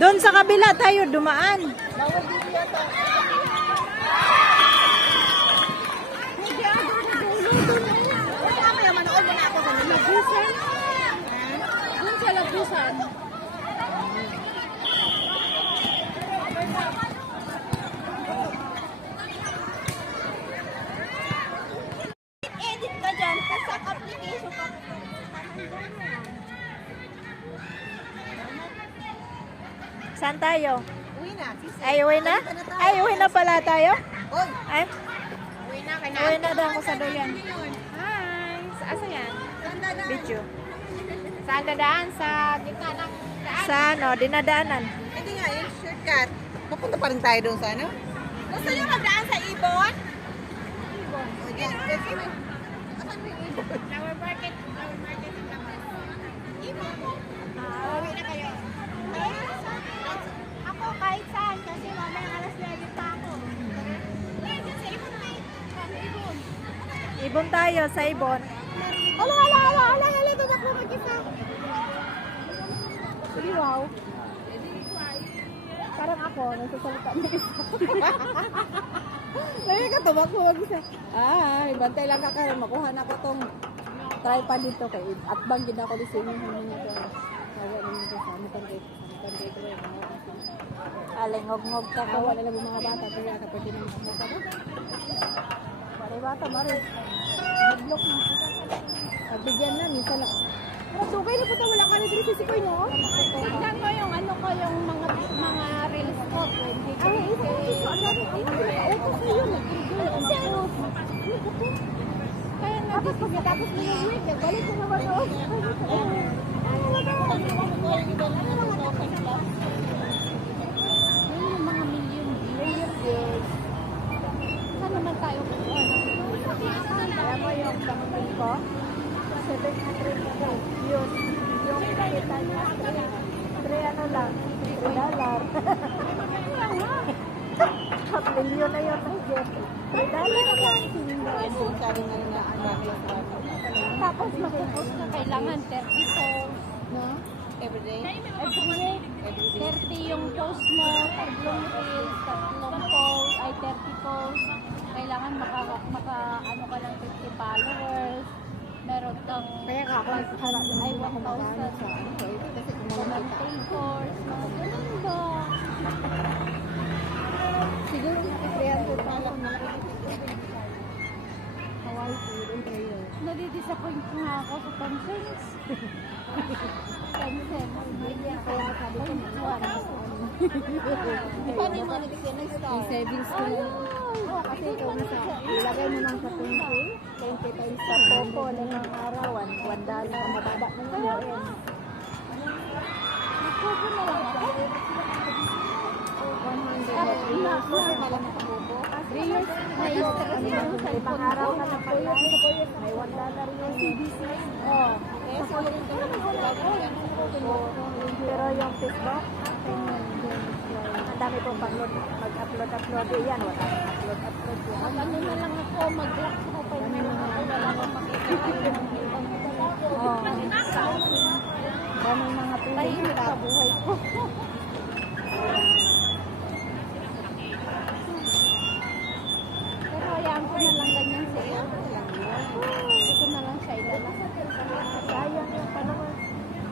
Doon sa kabila tayo dumaan. Bawal dito yata. Mamaya manood mo na ako sa Lagusan. Doon sa Lagusan. Edit ka dyan sa application pa. Saan tayo? Uwi na. Ay, uwi na? Ay, uwi na pala tayo? Oy, Ay, uwi na. uwi na daw ako sa doyan. Hi. Asa yan? Video. Saan dadaan? Sa gitna ng daan? Sa ano, dinadaanan. Hindi nga, yung shortcut. Papunta pa rin tayo doon sa ano? Gusto nyo magdaan sa Ibon? Ibon. Sige, sige. Asan mo yung Ibon? Flower market. Flower market ang labas. Ibon po. Uwi na kayo. Ako kahit saan kasi mamaya alas 9 pa ako. Sa Ibon na Ibon. Ibon tayo sa Ibon. Ala, ito na ko mag-isa. Hindi, wow. Parang ako, nagsasalita ng isa. Sabi ka, tumakbo mag-isa. Ay, bantay lang ka karon. Makuha na ko tong tripod dito kay at banggid ako di sinin mo niya ko. Sabi naman ko sa matangkay ko. Alingog-ngog ka ko. Kawa na lang yung mga bata kaya ka pwede na makamata mo. Pare bata, mare. Nag-block na. Pagbigyan na, minsan lang. Pero sukay na po ito, wala ka na dito si Koy, no? Tignan ko yung ano ko, yung mga reels ko. Hindi ko ito. Auto ko yun. Kasi ano? Kaya nga, tapos pagkatapos mo yung week, balik ko naman doon. Yung mga million views. Saan naman tayo kukuha ng Kaya mo yung pangin ko, 700 views. Yung kita niya, 3 ano lang, $3. Half million na yun ng jet. $3 lang. sabi nga na Tapos mag-post na kailangan 30 posts, no? Everyday? everyday. 30 yung post mo, tatlong reels, tatlong post, ay 30 posts. Kailangan ano ka lang 50 followers. Meron kang Kaya ka ako, ay 1,000 kasi monthly course, mga ganun ba? siguro 300 pa lang Hawaii food and prayer. Nadidisappoint nga ako sa Tencent. Tencent. Kaya sabi ko, Paano yung mga nag-start? savings ko na. Oo, kasi ikaw na sa, ilagay mo lang sa 20 times sa popo na ng arawan, $1 na mababa na yun. Nagpupo na lang ako. 100 na lang nakapupo. 3 years na yung ibang araw ka na pala, may $1 yun. Oh, kaya sa ulit ko Pero yung Facebook, ang dami pong pang-upload yan, wala nang upload yan. ano na lang ako, mag-lock ako pa yung wala akong makita. Oo. Dami mga Tahimik sa buhay ko. Pero hayaan ko na lang ganyan sa iyo. Hindi ko na lang siya ilalak. sayang yung panahon.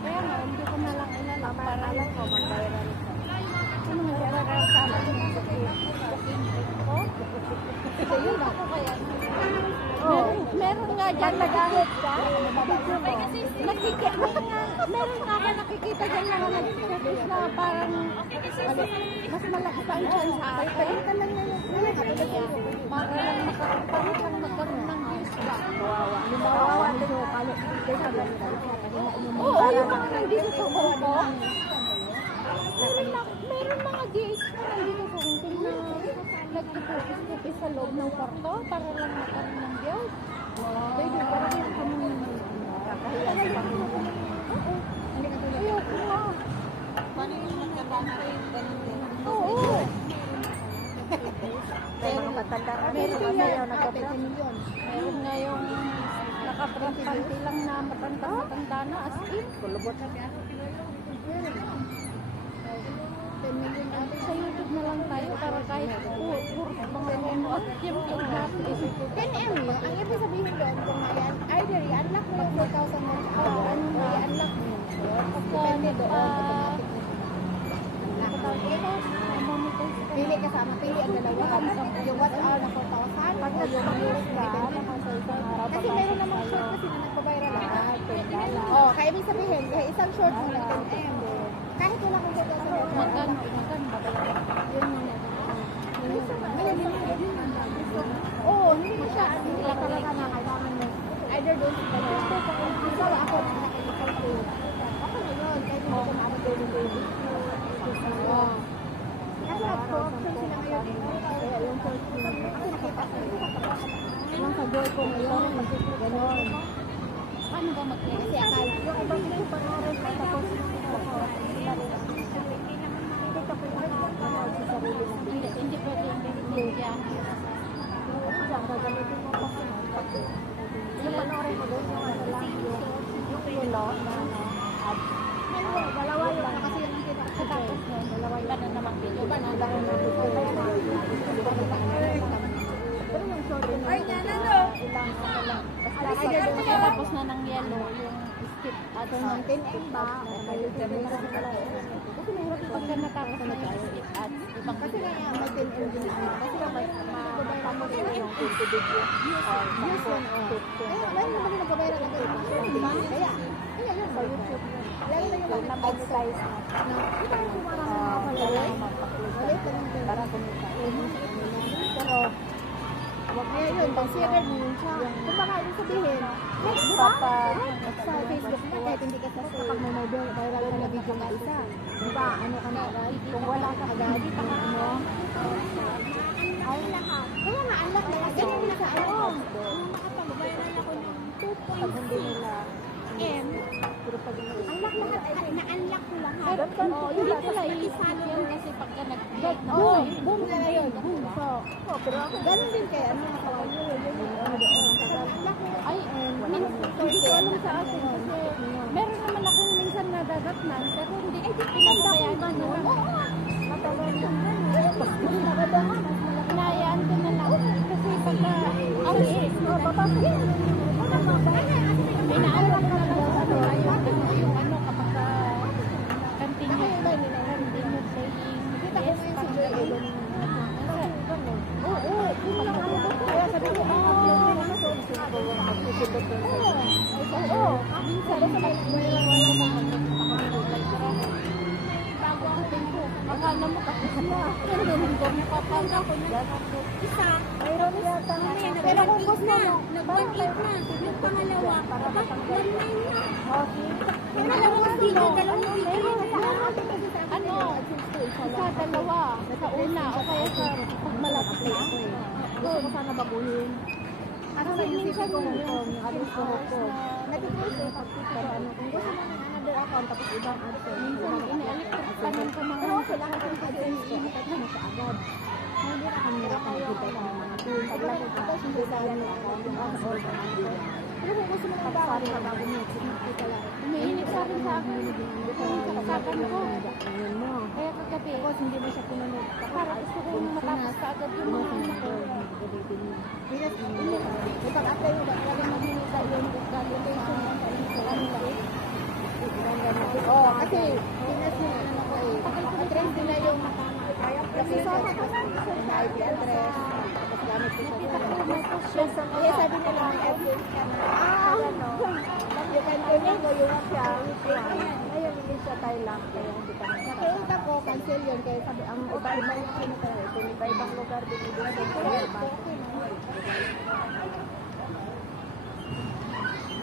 Kaya nga, hindi ko na lang ilalak para Alam ko, mag-viral ka. ano nga kaya kaya sa akin yung ko? So yun ako kaya. Meron nga dyan nag-ahit ka. Meron nga ako nakikita dyan na nag-status na parang mas malaki pa ang chance sa akin. Para lang magkaroon ng views ba? Kawawa din. Oo, yung mga nandito sa Hong Kong. Meron mga DH na nandito sa Hong Kong na nagtitipis sa loob ng kwarto para lang magkaroon ng views. Pwede, parang yung kami Kakahiya sa Panginoon. ayoko nga. Paano yung magkabangkay? Ganun din. Oo. May mga matanda na dito kasi yung nagka-vlog. Meron nga yung nakapanti lang na matanda na as in. Kulubot na. kahit puro mga remote, yung ignat is 10M yun. Ang ibig sabihin doon, kung ayan, either i-unlock mo yung 4,000 mo sa araw, ano mo i-unlock mo yung short. Depende doon, automatic na unlock. Pili kasama, pili ang dalawa. Yung 1 hour na 4,000, pag nag-use ka, kasi meron namang short kasi na nagpa-viral lahat. Oh, kaya ibig sabihin, kaya isang short mo ng 10M. Kahit wala kang 4,000 magkano Oo, hindi mo siya. Wala talaga na kailangan mo. Either doon sa dalawa. Isawa ako na nakikita ko. Ako na yun. Kahit hindi ko maamag doon yung baby. Kasi nag-pro-option sila ngayon. Kaya yung first thing. Kasi nakita ko. Yung sa boy ko ngayon. Ganon. Paano ba mag-play? Kasi akala. Yung ibang hindi pa naroon. Tapos Hindi pwede media. yung panoorin mo doon, yung ano lang, yung pilo na dalawa yun kasi yung nakita ko tapos yun, dalawa yun. Iba na naman video. Iba na Dalawa na dito. Kaya na, pero yung short yun, ilang ano lang. Basta either doon sa Tapos na ng yellow, yung skip ads. 10M ba? Kasi mahirap yung Pagka natapos na yung skip ads, ibang kasi nga may 10M din na ano. Kasi nga matapos na yung 50 video. Views yun, Kaya meron naman yung nagbabayran ng ganun. Kaya yun sa YouTube yun. Lalo na yung mga advertise na. Ito yung sumarang mga kapalala. Malit lang yung para kumita. Pero, wag na yun. Considered mo yun siya. Kung baka yung sabihin, di ba? Sa Facebook na, kahit hindi ka sa kapag may viral ka na video na isa. Di ba? Ano ka na agad? Kung wala ka agad, ano? Ay, lahat. Kaya na-unlock na. Ganyan din sa ano. Nakapag-viral ako ng 2.6M. Unlock lahat. Na-unlock ko lahat. hindi pala i-follow yan kasi pagka nag-like na Boom! Boom na yun. Boom. So, pero ganun din kaya ano nakawal yun. ay, hindi ko alam sa akin kasi meron naman akong minsan nadadatnan pero hindi pinabayaan ko noon. Matagal yung mas maganda nga. Hinayaan ko na lang kasi pagka ang Papasok yan. inaalala ko na lang sa yung ano kapag continue playing. Kita ko ngayon si Joy Eden. Oo, yun lang ano ba? Kaya sabi ko, Oo, Minsan, akala mo kasi sila. Hindi ko mapapanga ko na. Isa. mayroon yata. Pero kung gusto mo, Nag-1.8 na. Yung pangalawa, aba, 1.9 na. okay. Dalawang video, dalawang video. Ano? Isa, dalawa. Sa una o kaya sa pagmalapit na. Gusto ko sana baguhin. Ano sa yung ko Hong Kong, yung address ko Hong Kong. Natitrace ko pag-twitter, ano, kung gusto mo ng another account, tapos ibang AdSense. Minsan, ine-electric ko mga Pero okay lang kung AdSense ko, nakita mo sa agad. Hindi na kami nakakita ng mga tools. Paglapit ko, hindi sa yan yung account, yung sa all the account. Pero kung gusto mo ng bago ka bago mo, sige ka lang. umiinit sa akin kasakan ko. Ayun mo. Kaya kagabi, Tapos hindi mo siya pinunod. para gusto ko matapos ka agad yung mga anak ko. Ipag-apply mo ba? Talagang mag-minita yung validation ng Oo, kasi pinas yung ano ko eh. Address nila yung kasi sa IP address. Tapos gamit ko siya. Kaya sabi nila may address ka na. You can connect mo yung siya. Ngayon hindi siya Thailand. Kaya hindi ka na. Nakita ko, cancel yun. Kaya sabi, ang iba-iba yung sinitara. Kung iba-ibang lugar din yung iba.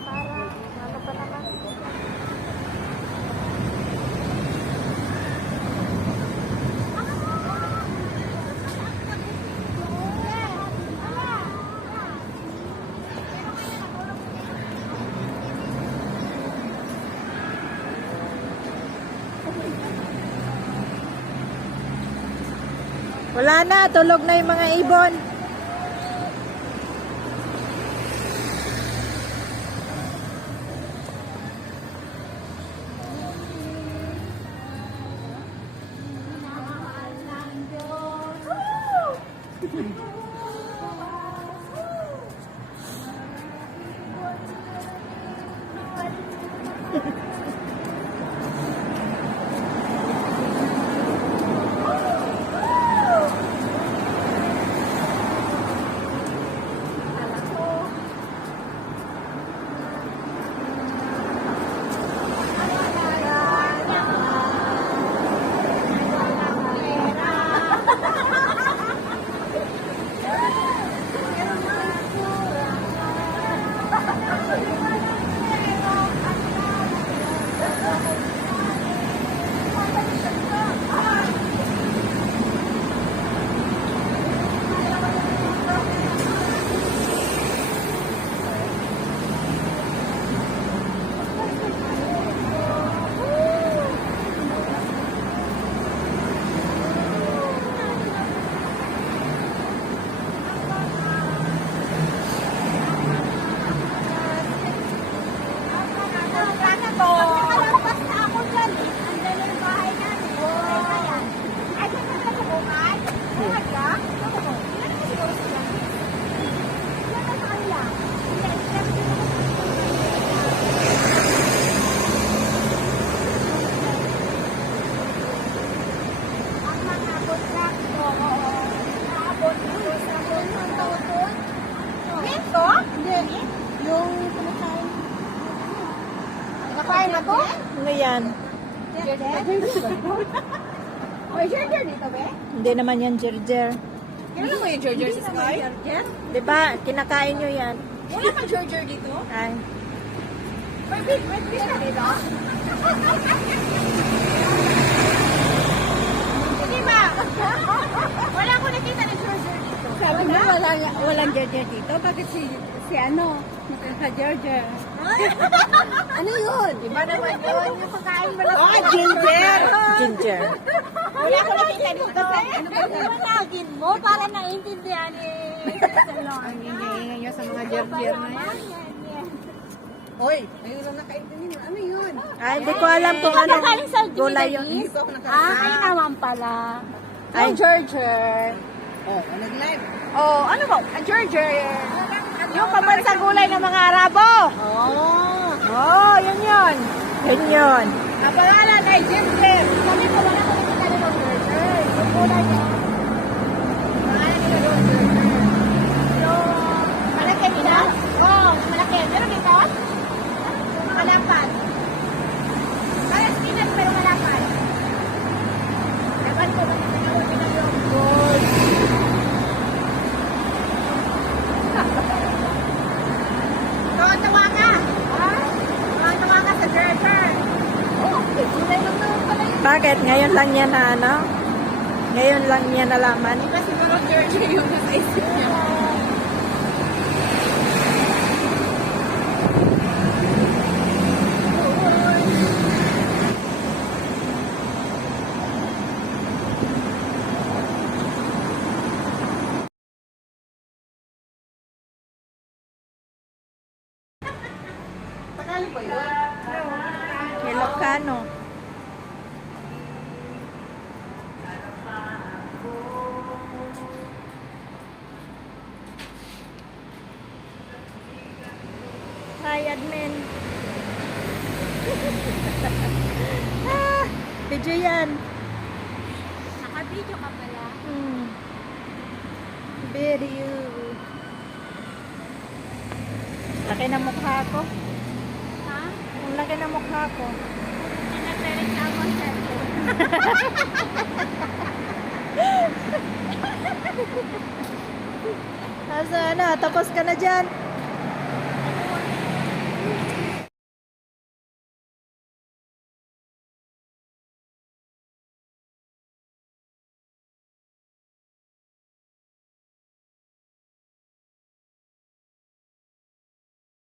Para, ano pa naman? Wala na, tulog na yung mga ibon. Yung kumakain. Nakain na to? Ano yan? May Gerger dito, be? Hindi naman yan Gerger. Kailan mo yung Gerger sa Sky? Di ba? Kinakain nyo yan. Wala kang Gerger dito? Ay. May beef ka dito? Hindi ba? Wala ko nakita ng Gerger dito. Sabi mo walang Gerger dito. Bakit si ano? Nakaka-Gerger. Ano yun? Iba naman yun. Yung pagkain mo lang. Oh, Ginger. Wala ko nakita dito. Ano ba managin mo para naiintindihan ni Salon? Ang ingay nyo sa mga Gerger na yan. Oy, ayun lang nakaintindi mo. Ano yun? Ay, hindi ko alam kung ano Galing sa gulay yun. Hindi ko ako nakakita. Kayo naman pala. Ay, Gerger. Oh, nag-live. Oh, ano ba? Ang Gerger. Yung pambansang gulay ng mga Arabo. Oh. Oh, yun yun. yun yun. Ang pangalan ay Ginger. Sabi ko, wala ko nakita ng Gerger. Yung gulay niya. Pangalan nila doon, Gerger. Yung malaki nila? Oh, malaki. Meron dito? Malapad. Kaya spinach pero malapad. Ewan ko, bakit pinahuli ng yung gold. Tawa ka. Ha? Tawa ka sa Gerger. Oh, gulay lang naman pala yun. Bakit? Ngayon lang yan na ano? Ngayon lang niya nalaman. Iba siguro Gerger yung nasa isip niya. Panalo ba yun? Ilocano. Hi, admin. Video yan. Naka-video ka pala. Video. Laki na mukha ko. Ha? Ang laki na mukha ko. Pinaperik na ako sa Asa na? Tapos ka na dyan.